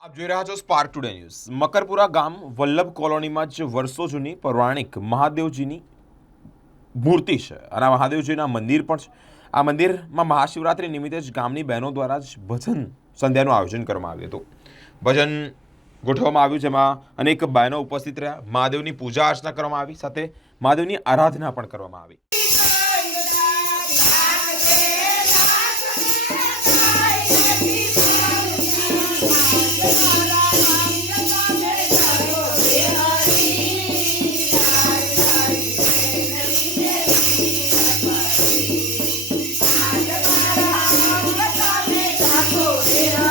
આપ જોઈ રહ્યા છો સ્પાર્ક ટુડે ન્યૂઝ મકરપુરા ગામ વલ્લભ કોલોનીમાં જ વર્ષો જૂની પૌરાણિક મહાદેવજીની મૂર્તિ છે અને આ મહાદેવજીના મંદિર પણ છે. આ મંદિરમાં મહાશિવરાત્રિ નિમિત્તે જ ગામની બહેનો દ્વારા જ ભજન સંધ્યાનું આયોજન કરવામાં આવ્યું હતું. ભજન ગોઠવવામાં આવ્યું જેમાં અનેક બહેનો ઉપસ્થિત રહ્યા. મહાદેવની પૂજા અર્ચના કરવામાં આવી, સાથે મહાદેવની આરાધના પણ કરવામાં આવી. Yeah.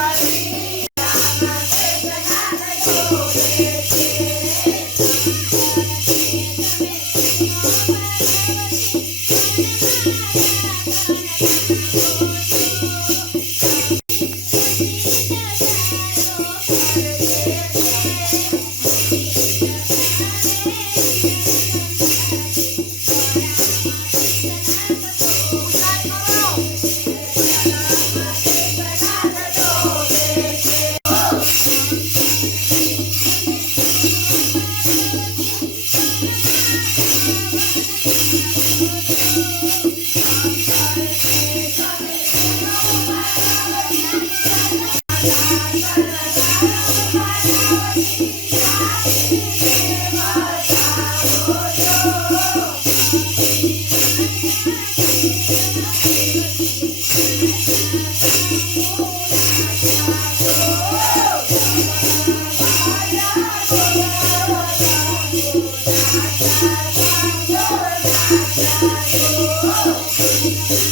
Oh, oh,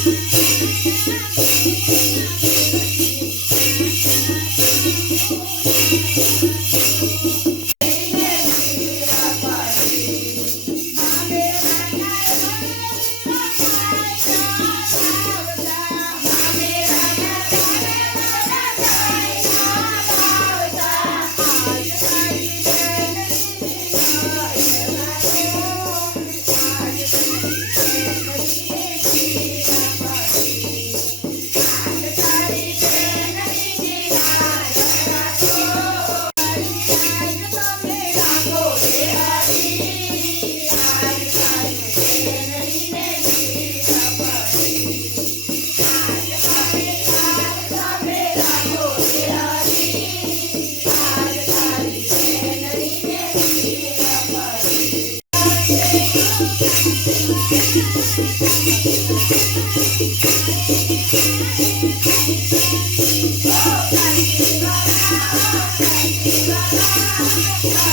oh, oh, Yeah.